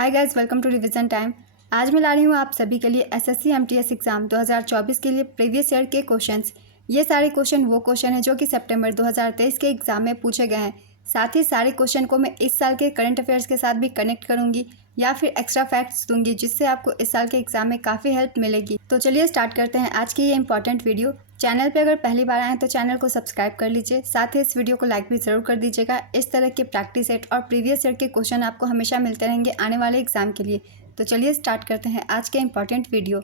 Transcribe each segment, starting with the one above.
Hi guys, welcome to revision time. आज मैं ला रही हूँ आप सभी के लिए एसएससी एमटीएस एग्ज़ाम 2024 के लिए प्रीवियस ईयर के क्वेश्चंस। ये सारे क्वेश्चन वो क्वेश्चन हैं जो कि सितंबर 2023 के एग्ज़ाम में पूछे गए हैं। साथ ही सारे क्वेश्चन को मैं इस साल के करंट अफेयर्स के साथ भी कनेक्ट करूँगी या फिर एक्स्ट्रा फैक्ट्स दूंगी, जिससे आपको इस साल के एग्ज़ाम में काफ़ी हेल्प मिलेगी। तो चलिए स्टार्ट करते हैं आज की ये इंपॉर्टेंट वीडियो। चैनल पे अगर पहली बार आए हैं तो चैनल को सब्सक्राइब कर लीजिए, साथ ही इस वीडियो को लाइक भी ज़रूर कर दीजिएगा। इस तरह के प्रैक्टिस सेट और प्रीवियस ईयर के क्वेश्चन आपको हमेशा मिलते रहेंगे आने वाले एग्जाम के लिए। तो चलिए स्टार्ट करते हैं आज के important video.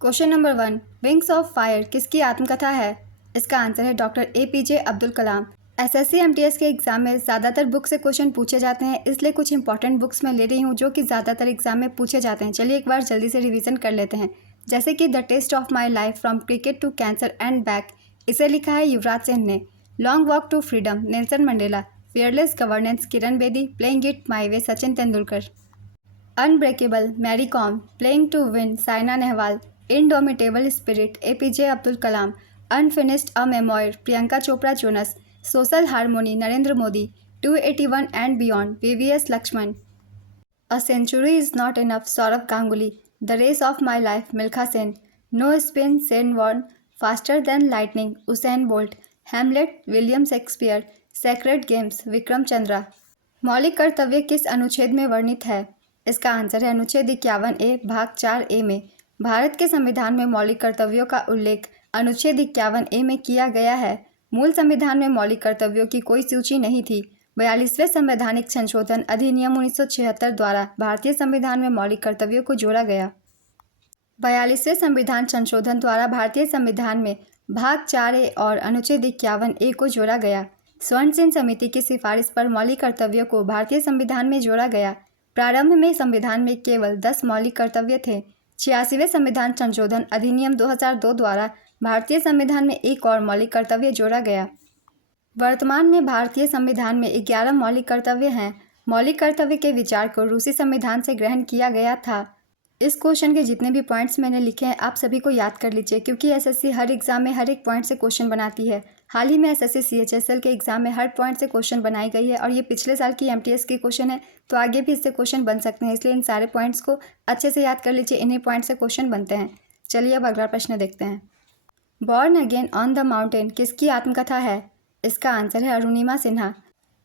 Question number 1, wings of fire किसकी आत्मकथा है? इसका आंसर है डॉक्टर APJ अब्दुल कलाम। एसएससी एमटीएस के एग्जाम में ज़्यादातर बुक से क्वेश्चन पूछे जाते हैं, इसलिए कुछ इंपॉर्टेंट बुक्स मैं ले रही हूँ जो कि ज़्यादातर एग्जाम में पूछे जाते हैं। चलिए एक बार जल्दी से रिवीजन कर लेते हैं। जैसे कि the test of my life from cricket to cancer and back, इसे लिखा है युवराज सिंह ने। Long walk to freedom, Nelson Mandela. Fearless governance, Kiran Bedi. Playing it my way, Sachin Tendulkar. Unbreakable, Mary Kom. Playing to win, Saina Nehwal. Indomitable spirit, APJ Abdul Kalam. Unfinished a memoir, Priyanka Chopra Jonas. Social harmony, Narendra Modi. 281 and beyond, VVS Laxman. A century is not enough, Saurav Ganguly. The race of my life, Milkha Sen. No spin, Shane Warne. Faster than lightning, Usain Bolt. Hamlet, William Shakespeare. Sacred Games, Vikram Chandra. मौलिक कर्तव्य किस अनुच्छेद में वर्णित है? इसका answer है अनुच्छेद 51A भाग 4A में। भारत के संविधान में मौलिक कर्तव्यों का उल्लेख अनुच्छेद 51A में किया गया है। मूल संविधान में मौलिक कर्तव्यों की कोई सूची नहीं थी। 42वें संवैधानिक संशोधन अधिनियम 1976 द्वारा भारतीय संविधान में मौलिक कर्तव्यों को जोड़ा गया। 42वें संविधान संशोधन द्वारा भारतीय संविधान में भाग 4A और अनुच्छेद 51A को जोड़ा गया। स्वर्ण सिंह समिति की सिफारिश पर मौलिक कर्तव्यों को भारतीय संविधान में जोड़ा गया। प्रारंभ में संविधान में केवल 10 मौलिक कर्तव्य थे। 86वें संविधान संशोधन अधिनियम 2002 द्वारा भारतीय संविधान में एक और मौलिक कर्तव्य जोड़ा गया। वर्तमान में भारतीय संविधान में 11 मौलिक कर्तव्य हैं। मौलिक कर्तव्य के विचार को रूसी संविधान से ग्रहण किया गया था। इस क्वेश्चन के जितने भी पॉइंट्स मैंने लिखे हैं आप सभी को याद कर लीजिए, क्योंकि एसएससी हर एग्जाम में हर एक पॉइंट से क्वेश्चन बनाती है। हाल ही में एसएससी CHSL के एग्जाम में हर पॉइंट से क्वेश्चन बनाई गई है और ये पिछले साल की MTS के क्वेश्चन है, तो आगे भी इससे क्वेश्चन बन सकते हैं। इसलिए इन सारे पॉइंट्स को अच्छे से याद कर लीजिए, इन्हीं पॉइंट से क्वेश्चन बनते हैं। चलिए अब अगला प्रश्न देखते हैं। Born again on the mountain किसकी आत्मकथा है? इसका आंसर है Arunima Sinha.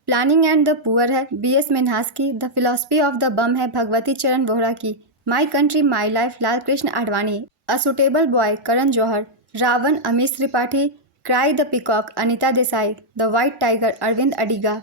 Planning and the poor है BS मिन्हास की। The philosophy of the bomb है भगवती चरण वोहरा की। My country my life, Lal Krishna Advani. A suitable boy, Karan Johar. Raavan, Amish Tripathi. Cry the peacock, Anita Desai. The white tiger, Aravind Adiga.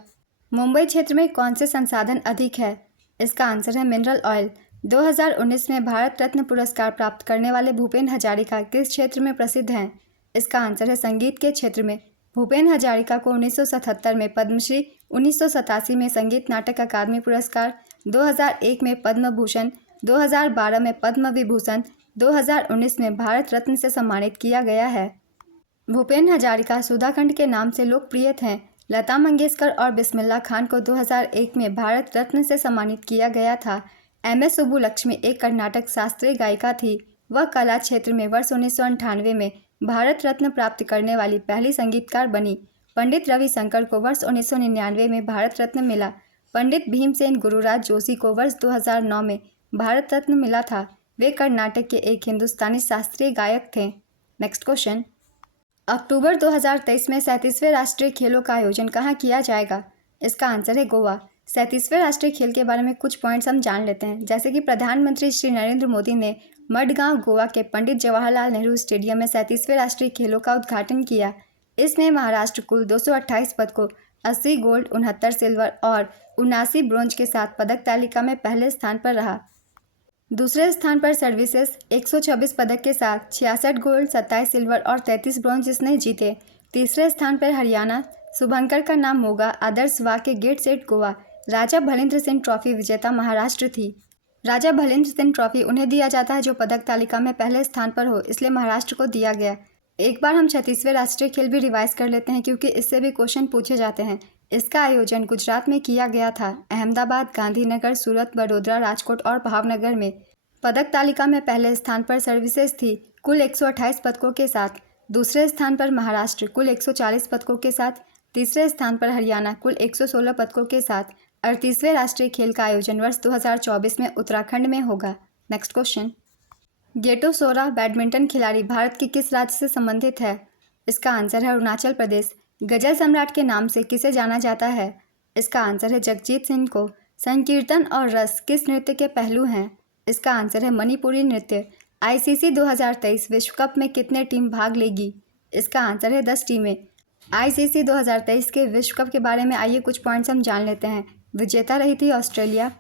Mumbai क्षेत्र में कौन से संसाधन अधिक है? इसका आंसर है मिनरल ऑयल। 2019 में भारत रत्न पुरस्कार प्राप्त करने वाले भूपेन हजारिका किस क्षेत्र में प्रसिद्ध हैं? इसका आंसर है संगीत के क्षेत्र में। भूपेन हजारिका को 1977 में पद्मश्री, 1987 में संगीत नाटक अकादमी पुरस्कार, 2001 में पद्म भूषण, 2012 में पद्म विभूषण, 2019 में भारत रत्न से सम्मानित किया गया है। भूपेन हजारिका सुधाखंड के नाम से लोकप्रिय थे। लता मंगेशकर और बिस्मिल्लाह खान को 2001 में भारत रत्न से सम्मानित किया गया था। MS सुब्बुलक्ष्मी एक कर्नाटक शास्त्रीय गायिका थी। वह कला क्षेत्र में वर्ष 1998 में भारत रत्न प्राप्त करने वाली पहली संगीतकार बनी। पंडित रविशंकर को वर्ष 1999 में भारत रत्न मिला। पंडित भीमसेन गुरुराज जोशी को वर्ष 2009 में भारत रत्न मिला था। वे कर्नाटक के एक हिंदुस्तानी शास्त्रीय गायक थे। Next question. अक्टूबर 2023 में 37वें राष्ट्रीय खेलों का आयोजन कहाँ किया जाएगा? इसका आंसर है गोवा। 37वें राष्ट्रीय खेल के बारे में कुछ पॉइंट्स हम जान लेते हैं। जैसे कि प्रधानमंत्री श्री नरेंद्र मोदी ने मडगांव, गोवा के पंडित जवाहरलाल नेहरू स्टेडियम में 37वें राष्ट्रीय खेलों का उद्घाटन किया। इसमें महाराष्ट्र कुल 228 पदकों, 80 गोल्ड, 69 सिल्वर और 79 ब्रोंज के साथ पदक तालिका में पहले स्थान पर रहा। दूसरे स्थान पर सर्विसेज 126 पदक के साथ 66 गोल्ड, 27 सिल्वर और 33 ब्रोंज इसने जीते। तीसरे स्थान पर हरियाणा, शुभंकर का नाम मोगा, आदर्श वाह के गेट सेट गोवा। राजा भलेंद्र सिंह ट्रॉफी विजेता महाराष्ट्र थी। राजा भलेंद्र सिंह ट्रॉफी उन्हें दिया जाता है जो पदक तालिका में पहले स्थान पर हो, इसलिए महाराष्ट्र को दिया गया। एक बार हम 36वें राष्ट्रीय खेल भी रिवाइज कर लेते हैं, क्योंकि इससे भी क्वेश्चन पूछे जाते हैं। इसका आयोजन गुजरात में किया गया था। अहमदाबाद, गांधीनगर, सूरत, बड़ोदरा, राजकोट और भावनगर में। पदक तालिका में पहले स्थान पर सर्विसेज थी कुल 128 पदकों के साथ। दूसरे स्थान पर महाराष्ट्र कुल 140 पदकों के साथ। तीसरे स्थान पर हरियाणा कुल 116 पदकों के साथ। 38वें राष्ट्रीय खेल का आयोजन वर्ष 2024 में उत्तराखंड में होगा। नेक्स्ट क्वेश्चन, गेटो सोरा बैडमिंटन खिलाड़ी भारत के किस राज्य से संबंधित है? इसका आंसर है अरुणाचल प्रदेश। गजल सम्राट के नाम से किसे जाना जाता है? इसका आंसर है जगजीत सिंह को। संकीर्तन और रस किस नृत्य के पहलू हैं? इसका आंसर है मणिपुरी नृत्य। आईसीसी 2023 विश्व कप में कितने टीम भाग लेगी? इसका आंसर है 10 टीमें। आईसीसी 2023 के विश्व कप के बारे में आइए कुछ पॉइंट्स हम जान लेते हैं। विजेता रही थी ऑस्ट्रेलिया,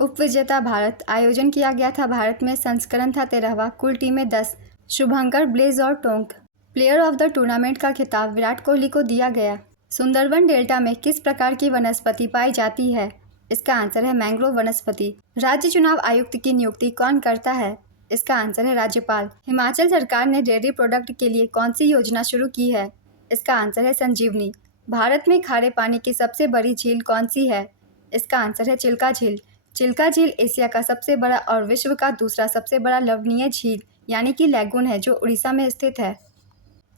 उपविजेता भारत, आयोजन किया गया था भारत में, संस्करण था 13वां, कुल टीमें 10। शुभंकर, ब्लेज और Tonk. Player of the tournament का खिताब विराट कोहली को दिया गया। सुंदरबन डेल्टा में किस प्रकार की वनस्पति पाई जाती है? इसका आंसर है मैंग्रोव वनस्पति। राज्य चुनाव आयुक्त की नियुक्ति कौन करता है? इसका आंसर है राज्यपाल। हिमाचल सरकार ने डेयरी प्रोडक्ट के लिए कौन सी योजना शुरू की है? इसका आंसर है संजीवनी। भारत में खारे पानी की सबसे बड़ी झील कौन सी है? इसका आंसर है चिल्का झील। चिल्का झील एशिया का सबसे बड़ा और विश्व का दूसरा सबसे बड़ा लवणीय झील यानी कि लैगून है जो उड़ीसा में स्थित है।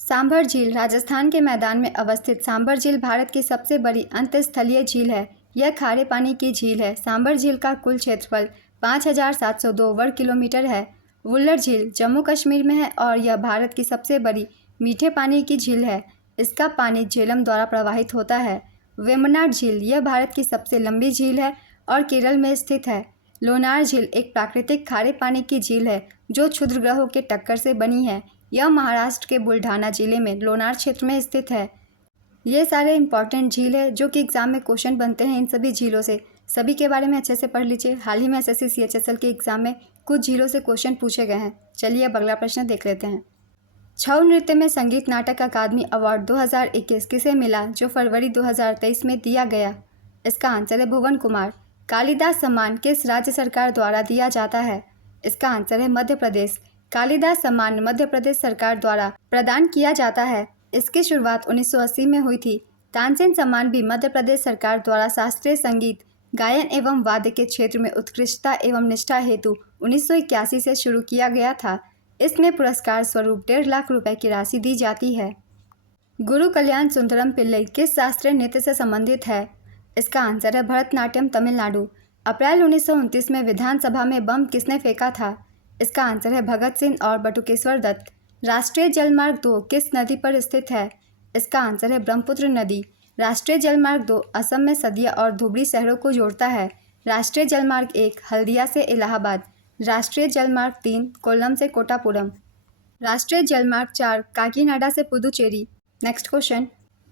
सांभर झील राजस्थान के मैदान में अवस्थित सांभर झील भारत की सबसे बड़ी अंतस्थलीय झील है। यह खारे पानी की झील है। सांभर झील का कुल क्षेत्रफल 5702 वर्ग किलोमीटर है। वुल्लर झील जम्मू कश्मीर में है और यह भारत की सबसे बड़ी मीठे पानी की झील है। इसका पानी झेलम द्वारा प्रवाहित होता है। वेम्बनाड झील यह भारत की सबसे लंबी झील है और केरल में स्थित है। लोनार झील एक प्राकृतिक खारे पानी की झील है जो क्षुद्रग्रहों के टक्कर से बनी है। यह महाराष्ट्र के बुल्ढाना जिले में लोनार क्षेत्र में स्थित है। ये सारे इंपॉर्टेंट झील है जो कि एग्जाम में क्वेश्चन बनते हैं इन सभी झीलों से। सभी के बारे में अच्छे से पढ़ लीजिए। हाल ही में एसएससी सीएचएसएल के एग्जाम में कुछ झीलों से क्वेश्चन पूछे गए हैं। चलिए अब अगला प्रश्न देख लेते हैं। छऊ नृत्य में संगीत नाटक अकादमी अवार्ड 2021 किसे मिला जो फरवरी 2023 में दिया गया? इसका आंसर है भुवन कुमार। कालिदास सम्मान किस राज्य सरकार द्वारा दिया जाता है? इसका आंसर है मध्य प्रदेश। कालिदास सम्मान मध्य प्रदेश सरकार द्वारा प्रदान किया जाता है। इसकी शुरुआत 1980 में हुई थी। तानसेन सम्मान भी मध्य प्रदेश सरकार द्वारा शास्त्रीय संगीत, गायन एवं वाद्य के क्षेत्र में उत्कृष्टता एवं निष्ठा हेतु 1981 से शुरू किया गया था। इसमें पुरस्कार स्वरूप 1.5 लाख रुपए की राशि दी जाती है। गुरु कल्याण सुंदरम पिल्लई किस शास्त्रीय नृत्य से संबंधित है? इसका आंसर है भरतनाट्यम तमिलनाडु। अप्रैल 1929 में विधानसभा में बम किसने फेंका था? इसका आंसर है भगत सिंह और बटुकेश्वर दत्त। राष्ट्रीय जलमार्ग 2 किस नदी पर स्थित है? इसका आंसर है ब्रह्मपुत्र नदी। राष्ट्रीय जलमार्ग 2 असम में सदिया और धुबरी शहरों को जोड़ता है। राष्ट्रीय जलमार्ग 1 हल्दिया से इलाहाबाद। राष्ट्रीय जलमार्ग 3 कोल्लम से कोटापुरम। राष्ट्रीय जलमार्ग 4 काकीनाडा से पुदुचेरी। नेक्स्ट क्वेश्चन,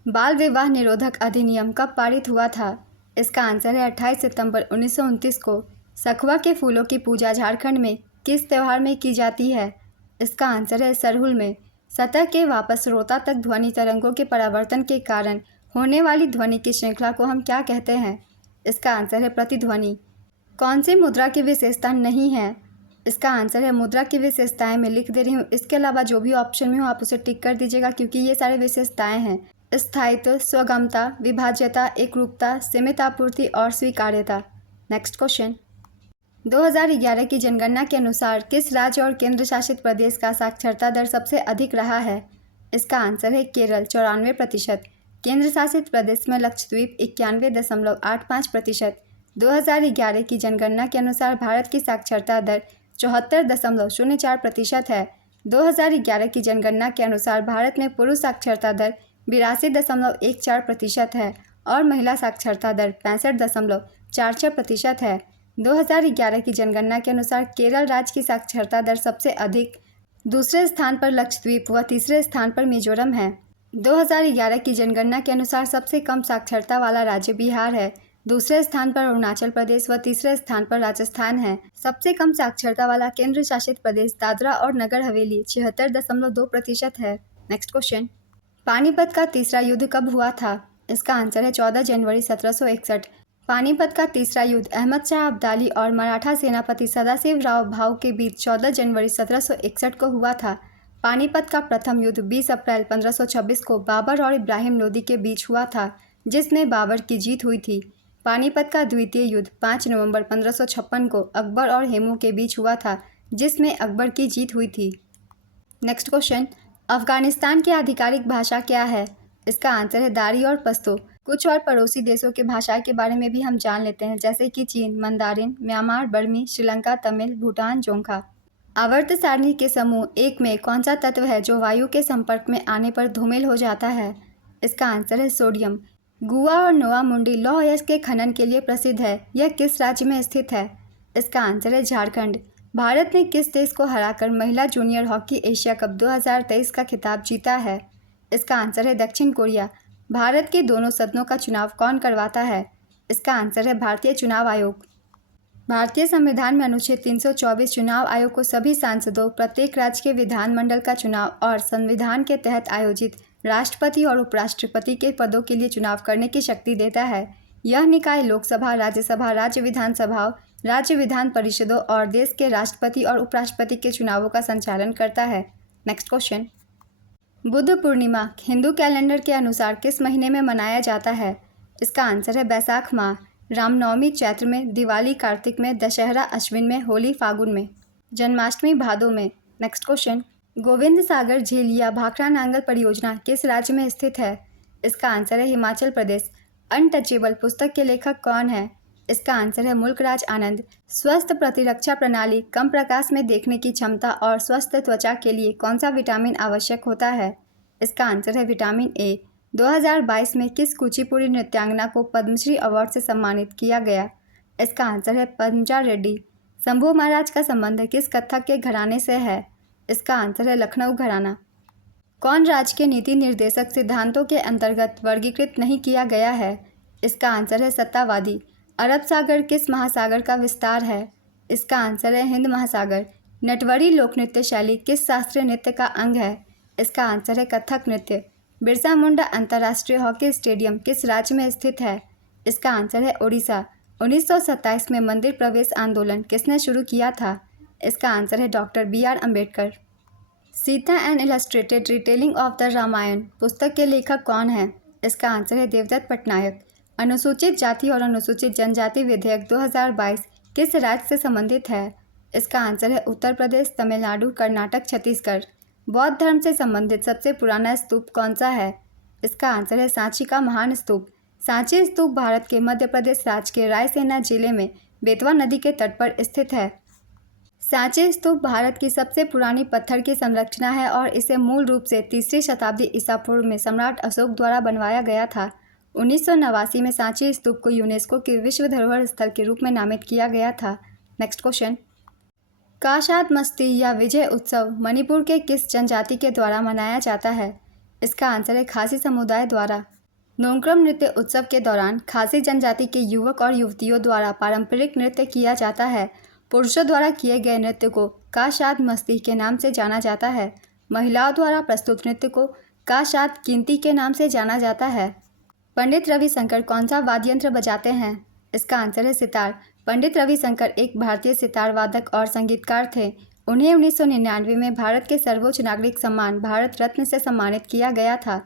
बाल विवाह निरोधक अधिनियम कब पारित हुआ था? इसका आंसर है 28 सितंबर 1929 को। सखुआ के फूलों की पूजा झारखंड में किस त्यौहार में की जाती है? इसका आंसर है सरहुल में। सतह के वापस श्रोता तक ध्वनि तरंगों के परावर्तन के कारण होने वाली ध्वनि की श्रृंखला को हम क्या कहते हैं? इसका आंसर है प्रतिध्वनि। कौन सी मुद्रा की विशेषता नहीं है? इसका आंसर है मुद्रा की विशेषताएं मैं लिख दे रही हूँ। इसके अलावा जो भी ऑप्शन में हो आप उसे टिक कर दीजिएगा क्योंकि ये सारे विशेषताएं हैं। स्थायित्व, स्वगमता, विभाज्यता, एकरूपता, सीमित आपूर्ति और स्वीकार्यता। नेक्स्ट क्वेश्चन, 2011 की जनगणना के अनुसार किस राज्य और केंद्र शासित प्रदेश का साक्षरता दर सबसे अधिक रहा है? इसका आंसर है केरल 94%। केंद्र शासित प्रदेश में लक्षद्वीप 91.85%। 2011 की जनगणना के अनुसार भारत की साक्षरता दर 74.04% है। 2011 की जनगणना के अनुसार भारत में पुरुष साक्षरता दर 82.14% है और महिला साक्षरता दर 65.46% है। 2011 की जनगणना के अनुसार केरल राज्य की साक्षरता दर सबसे अधिक, दूसरे स्थान पर लक्षद्वीप व तीसरे स्थान पर मिजोरम है। 2011 की जनगणना के अनुसार सबसे कम साक्षरता वाला राज्य बिहार है, दूसरे स्थान पर अरुणाचल प्रदेश व तीसरे स्थान पर राजस्थान है। सबसे कम साक्षरता वाला केंद्र शासित प्रदेश दादरा और नगर हवेली 76.2% है। नेक्स्ट क्वेश्चन, पानीपत का तीसरा युद्ध कब हुआ था? इसका आंसर है 14 जनवरी 1761। पानीपत का तीसरा युद्ध अहमद शाह अब्दाली और मराठा सेनापति सदाशिव राव भाऊ के बीच 14 जनवरी 1761 को हुआ था। पानीपत का प्रथम युद्ध 20 अप्रैल 1526 को बाबर और इब्राहिम लोदी के बीच हुआ था, जिसमें बाबर की जीत हुई थी। पानीपत का द्वितीय युद्ध 5 नवंबर 1556 को अकबर और हेमू के बीच हुआ था, जिसमें अकबर की जीत हुई थी। नेक्स्ट क्वेश्चन, अफगानिस्तान की आधिकारिक भाषा क्या है? इसका आंसर है दारी और पश्तो। कुछ और पड़ोसी देशों के भाषा के बारे में भी हम जान लेते हैं, जैसे कि चीन मंदारिन, म्यांमार बर्मी, श्रीलंका तमिल, भूटान जोंखा। आवर्त सारणी के समूह 1 में कौन सा तत्व है जो वायु के संपर्क में आने पर धूमिल हो जाता है? इसका आंसर है सोडियम। गुआ और नोआ मुंडी लौह अयस्क के खनन के लिए प्रसिद्ध है। यह किस राज्य में स्थित है? इसका आंसर है झारखंड। भारत ने किस देश को हराकर महिला जूनियर हॉकी एशिया कप 2023 का खिताब जीता है? इसका आंसर है दक्षिण कोरिया। भारत के दोनों सदनों का चुनाव कौन करवाता है? इसका आंसर है भारतीय चुनाव आयोग। भारतीय संविधान में अनुच्छेद 324 चुनाव आयोग को सभी सांसदों, प्रत्येक राज्य के विधानमंडल का चुनाव और संविधान के तहत आयोजित राष्ट्रपति और उपराष्ट्रपति के पदों के लिए चुनाव करने की शक्ति देता है। यह निकाय लोकसभा, राज्यसभा, राज्य विधानसभाओं, राज्य विधान परिषदों और देश के राष्ट्रपति और उपराष्ट्रपति के चुनावों का संचालन करता है। Next question. Buddha Purnima Hindu calendar के अनुसार किस महीने में मनाया जाता है? इसका आंसर है बैसाख माह। रामनवमी चैत्र में, दिवाली कार्तिक में, दशहरा अश्विन में, होली फागुन में, जन्माष्टमी भादो में। Next question. गोविंद सागर झील या भाखड़ा नांगल परियोजना किस राज्य में स्थित है? इसका आंसर है हिमाचल प्रदेश। अनटचेबल पुस्तक के लेखक कौन है? इसका आंसर है मुल्कराज आनंद। स्वस्थ प्रतिरक्षा प्रणाली, कम प्रकाश में देखने की क्षमता और स्वस्थ त्वचा के लिए कौन सा विटामिन आवश्यक होता है? इसका आंसर है विटामिन ए। 2022 में किस कुचिपुड़ी नृत्यांगना को पद्मश्री अवार्ड से सम्मानित किया गया? इसका आंसर है पंजा रेड्डी। शंभू महाराज का संबंध किस कथक के घराने से है? इसका आंसर है लखनऊ घराना। कौन राज्य के नीति निर्देशक सिद्धांतों के अंतर्गत वर्गीकृत नहीं किया गया है? इसका आंसर है सत्तावादी। अरब सागर किस महासागर का विस्तार है? इसका आंसर है हिंद महासागर। नटवरी लोक नृत्य शैली किस शास्त्रीय नृत्य का अंग है? इसका आंसर है कथक नृत्य। बिरसा मुंडा अंतर्राष्ट्रीय हॉकी स्टेडियम किस राज्य में स्थित है? इसका आंसर है ओडिशा। 1927 में मंदिर प्रवेश आंदोलन किसने शुरू किया था? इसका आंसर है doctor BR Ambedkar. Sita an illustrated retelling of the Ramayana पुस्तक के लेखक कौन है? इसका आंसर है देवदत्त पटनायक। अनुसूचित जाति और अनुसूचित जनजाति विधेयक 2022 किस राज्य से संबंधित है? इसका आंसर है उत्तर प्रदेश, तमिलनाडु, कर्नाटक, छत्तीसगढ़। बौद्ध धर्म से संबंधित सबसे पुराना स्तूप कौन सा है? इसका आंसर है सांची का महान स्तूप। सांची स्तूप भारत के मध्य प्रदेश राज्य के रायसेना जिले में बेतवा नदी के तट पर स्थित है। सांची स्तूप भारत की सबसे पुरानी पत्थर की संरचना है और इसे मूल रूप से 3री शताब्दी ईसा पूर्व में सम्राट अशोक द्वारा बनवाया गया था। 1989 में सांची स्तूप को यूनेस्को के विश्व धरोहर स्थल के रूप में नामित किया गया था। Next question. काशाद मस्ती या विजय उत्सव मणिपुर के किस जनजाति के द्वारा मनाया जाता है? इसका आंसर है खासी समुदाय द्वारा। नोंगक्रम नृत्य उत्सव के दौरान खासी जनजाति के युवक और युवतियों द्वारा पारंपरिक नृत्य किया जाता है। पुरुषों द्वारा किए गए नृत्य को काशाद मस्ती के नाम से जाना जाता है। महिलाओं द्वारा प्रस्तुत नृत्य को काशाद कींती के नाम से जाना जाता है। पंडित रविशंकर कौन सा वाद्य यंत्र बजाते हैं? इसका आंसर है सितार। पंडित रविशंकर एक भारतीय सितार वादक और संगीतकार थे। उन्हें 1999 में भारत के सर्वोच्च नागरिक सम्मान भारत रत्न से सम्मानित किया गया था।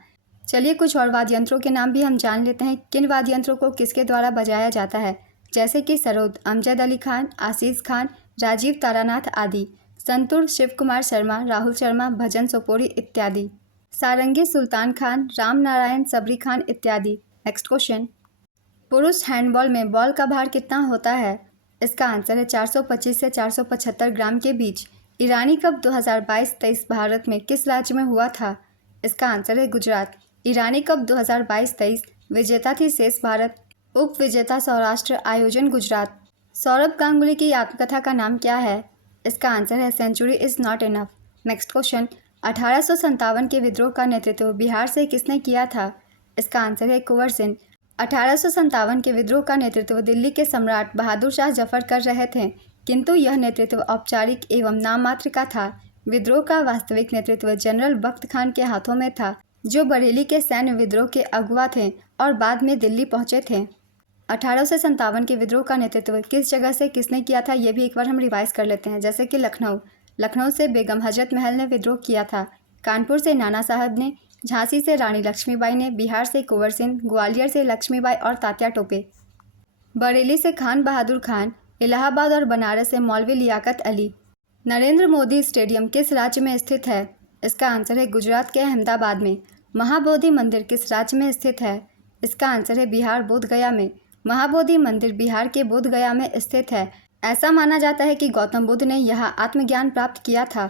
चलिए कुछ और वाद्य यंत्रों के नाम भी हम जान लेते हैं। किन वाद्य यंत्रों को किसके द्वारा बजाया जाता है? जैसे कि सरोद, अमजद अली खान, आशीष खान, राजीव तारानाथ आदि। संतूर, शिव कुमार शर्मा, राहुल शर्मा, भजन सोपोरी इत्यादि। सारंगी, सुल्तान खान, राम नारायण, सबरी खान इत्यादि। Next question. पुरुष हैंडबॉल में बॉल का भार कितना होता है? इसका आंसर है 425 से 475 ग्राम के बीच। ईरानी कप 2022-23 भारत में किस राज्य में हुआ था? इसका आंसर है गुजरात। ईरानी कप 2022-23 विजेता थी शेष भारत, उप विजेता सौराष्ट्र, आयोजन गुजरात। सौरभ गांगुली की आत्मकथा का नाम क्या है? इसका आंसर है century is not enough. Next question. 1857 के विद्रोह का नेतृत्व बिहार से किसने किया था? इसका आंसर है कुंवर सिंह। 1857 के विद्रोह का नेतृत्व दिल्ली के सम्राट बहादुर शाह जफर कर रहे थे, किंतु यह नेतृत्व औपचारिक एवं नाम मात्र का था। विद्रोह का वास्तविक नेतृत्व जनरल बख्त खान के हाथों में था, जो बरेली के सैन्य विद्रोह के अगुवा थे और बाद में दिल्ली पहुंचे थे। 1857 के विद्रोह का नेतृत्व किस जगह से किसने किया था, ये भी एक बार हम रिवाइज कर लेते हैं। जैसे कि लखनऊ से बेगम हजरत महल ने विद्रोह किया था। कानपुर से नाना साहब ने, झांसी से रानी लक्ष्मीबाई ने, बिहार से कुंवर सिंह, ग्वालियर से लक्ष्मीबाई और तात्या टोपे, बरेली से खान बहादुर खान, इलाहाबाद और बनारस से मौलवी लियाकत अली। नरेंद्र मोदी स्टेडियम किस राज्य में स्थित है? इसका आंसर है गुजरात के अहमदाबाद में। महाबोधि मंदिर किस राज्य में स्थित है? इसका आंसर है बिहार बोध गया में। महाबोधि मंदिर बिहार के बोध गया में स्थित है। ऐसा माना जाता है कि गौतम बुद्ध ने यहाँ आत्मज्ञान प्राप्त किया था।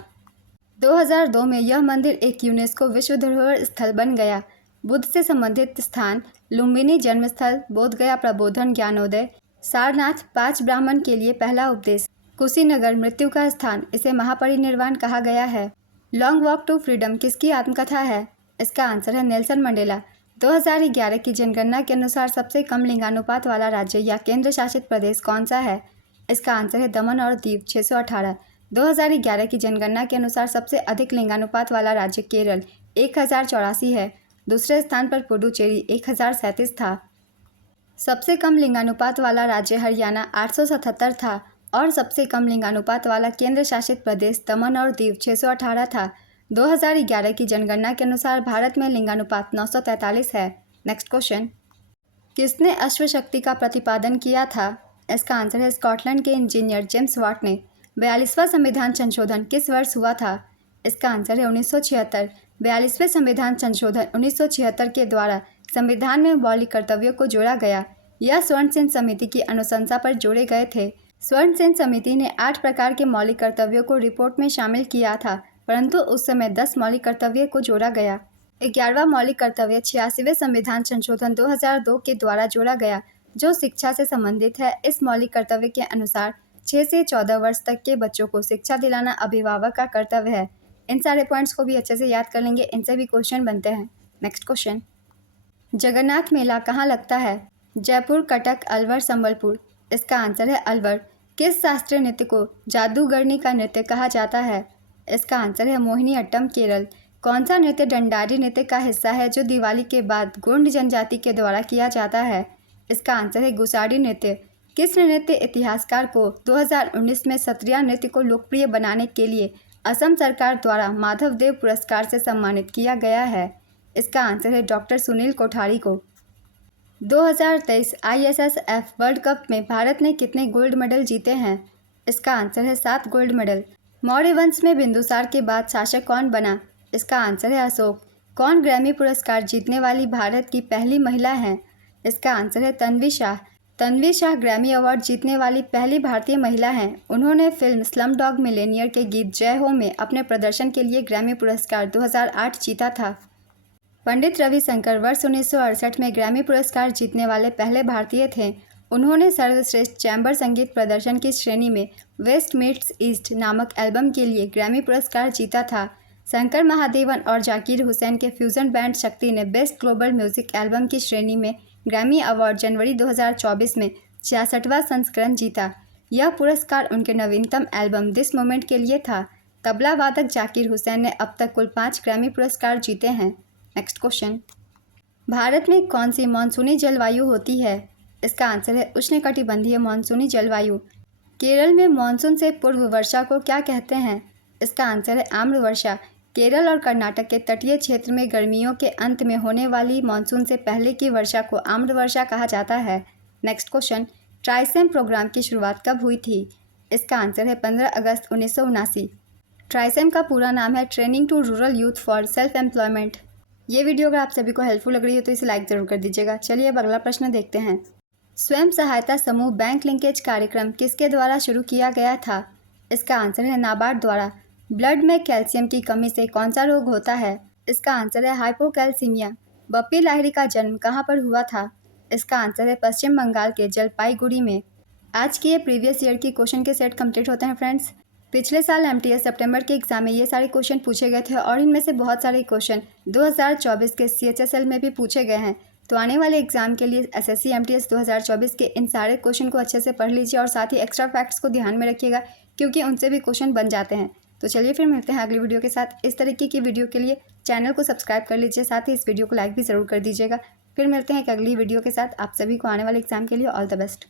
2002 में यह मंदिर एक यूनेस्को विश्व धरोहर स्थल बन गया। बुद्ध से संबंधित स्थान लुम्बिनी जन्मस्थल, बोध गया प्रबोधन ज्ञानोदय, सारनाथ 5 ब्राह्मण के लिए पहला उपदेश, कुशीनगर मृत्यु का स्थान, इसे महापरिनिर्वाण कहा गया है। लॉन्ग वॉक टू फ्रीडम किसकी आत्मकथा है? इसका आंसर है नेल्सन मंडेला। 2011 की जनगणना के अनुसार सबसे कम लिंगानुपात वाला राज्य या केंद्र शासित प्रदेश कौन सा है? इसका आंसर है दमन और दीव 618। 2011 की जनगणना के अनुसार सबसे अधिक लिंगानुपात वाला राज्य केरल 1084 है। दूसरे स्थान पर पुडुचेरी 1037 था। सबसे कम लिंगानुपात वाला राज्य हरियाणा 877 था और सबसे कम लिंगानुपात वाला केंद्र शासित प्रदेश दमन और दीव 618 था। 2011 की जनगणना के अनुसार भारत में लिंगानुपात 943 है। नेक्स्ट क्वेश्चन, किसने अश्व शक्ति का प्रतिपादन किया था? इसका आंसर है स्कॉटलैंड के इंजीनियर जेम्स वाट ने। 42वां संविधान संशोधन किस वर्ष हुआ था? इसका आंसर है 1976। 42वें संविधान संशोधन 1976 के द्वारा संविधान में मौलिक कर्तव्यों को जोड़ा गया। यह स्वर्ण सेन समिति की अनुशंसा पर जोड़े गए थे। स्वर्ण सेन समिति ने 8 प्रकार के मौलिक कर्तव्यों को रिपोर्ट में शामिल किया था, परंतु उस समय 10 मौलिक कर्तव्य को जोड़ा गया। 11वां मौलिक कर्तव्य 86वें संविधान संशोधन 2002 के द्वारा जोड़ा गया, जो शिक्षा से संबंधित है। इस मौलिक कर्तव्य के अनुसार 6 से 14 वर्ष तक के बच्चों को शिक्षा दिलाना अभिभावक का कर्तव्य है। इन सारे पॉइंट्स को भी अच्छे से याद कर लेंगे, इनसे भी क्वेश्चन बनते हैं। नेक्स्ट क्वेश्चन, जगन्नाथ मेला कहाँ लगता है? जयपुर, कटक, अलवर, संबलपुर। इसका आंसर है अलवर। किस शास्त्रीय नृत्य को जादूगरनी का नृत्य कहा जाता है? इसका आंसर है मोहिनी अट्टम, केरल। कौन सा नृत्य डंडारी नृत्य का हिस्सा है जो दिवाली के बाद गोंड जनजाति के द्वारा किया जाता है? इसका आंसर है गुसाडी नृत्य। किस नृत्य इतिहासकार को 2019 में सत्रिया नृत्य को लोकप्रिय बनाने के लिए असम सरकार द्वारा माधव देव पुरस्कार से सम्मानित किया गया है? इसका आंसर है डॉक्टर सुनील कोठारी को। 2023 ISSF वर्ल्ड कप में भारत ने कितने गोल्ड मेडल जीते हैं? इसका आंसर है 7 गोल्ड मेडल। मौर्य वंश में बिंदुसार के बाद शासक कौन बना? इसका आंसर है अशोक। कौन ग्रैमी पुरस्कार जीतने वाली भारत की पहली महिला है? इसका आंसर है तन्वी शाह। तन्वी शाह ग्रैमी अवार्ड जीतने वाली पहली भारतीय महिला हैं। उन्होंने फिल्म स्लमडॉग मिलियनेयर के गीत जय हो में अपने प्रदर्शन के लिए ग्रैमी पुरस्कार 2008 जीता था। पंडित रविशंकर वर्ष 1968 में ग्रैमी पुरस्कार जीतने वाले पहले भारतीय थे। उन्होंने सर्वश्रेष्ठ चैम्बर संगीत प्रदर्शन की श्रेणी में वेस्ट मीट्स ईस्ट नामक एल्बम के लिए ग्रैमी पुरस्कार जीता था। शंकर महादेवन और जाकिर हुसैन के फ्यूजन बैंड शक्ति ने बेस्ट ग्लोबल म्यूजिक एल्बम की श्रेणी में ग्रैमी अवार्ड जनवरी 2024 में 66वां संस्करण जीता। यह पुरस्कार उनके नवीनतम एल्बम दिस मोमेंट के लिए था। तबला वादक जाकिर हुसैन ने अब तक कुल 5 ग्रैमी पुरस्कार जीते हैं। नेक्स्ट क्वेश्चन, भारत में कौन सी मानसूनी जलवायु होती है? इसका आंसर है उष्णकटिबंधीय मानसूनी जलवायु। केरल में मानसून से पूर्व वर्षा को क्या कहते हैं? इसका आंसर है आम्र वर्षा। केरल और कर्नाटक के तटीय क्षेत्र में गर्मियों के अंत में होने वाली मानसून से पहले की वर्षा को आम्र वर्षा कहा जाता है। नेक्स्ट क्वेश्चन, ट्राइसेम प्रोग्राम की शुरुआत कब हुई थी? इसका आंसर है 15 अगस्त 1979। ट्राइसेम का पूरा नाम है training to rural youth for self employment. ये वीडियो अगर आप सभी को हेल्पफुल लग रही हो तो इसे लाइक ज़रूर कर दीजिएगा। चलिए अब अगला प्रश्न देखते हैं। स्वयं सहायता समूह बैंक लिंकेज कार्यक्रम किसके द्वारा शुरू किया गया था? इसका आंसर है नाबार्ड द्वारा। ब्लड में कैल्शियम की कमी से कौन सा रोग होता है? इसका आंसर है हाइपोकैल्सीमिया। बप्पी लाहिड़ी का जन्म कहाँ पर हुआ था? इसका आंसर है पश्चिम बंगाल के जलपाईगुड़ी में। आज के ये प्रीवियस ईयर की क्वेश्चन के सेट कंप्लीट होते हैं फ्रेंड्स। पिछले साल MTS सितंबर के एग्जाम में ये सारे क्वेश्चन पूछे गए थे और इनमें से बहुत सारे क्वेश्चन 2024 के CHSL में भी पूछे गए हैं। तो आने वाले एग्जाम के लिए SSC MTS 2024 के इन सारे क्वेश्चन को अच्छे से पढ़ लीजिए और साथ ही एक्स्ट्रा फैक्ट्स को ध्यान में रखिएगा, क्योंकि उनसे भी क्वेश्चन बन जाते हैं। तो चलिए फिर मिलते हैं अगली वीडियो के साथ। इस तरीके की वीडियो के लिए चैनल को सब्सक्राइब कर लीजिए, साथ ही इस वीडियो को लाइक भी ज़रूर कर दीजिएगा। फिर मिलते हैं एक अगली वीडियो के साथ। आप सभी को आने वाले एग्जाम के लिए ऑल द बेस्ट।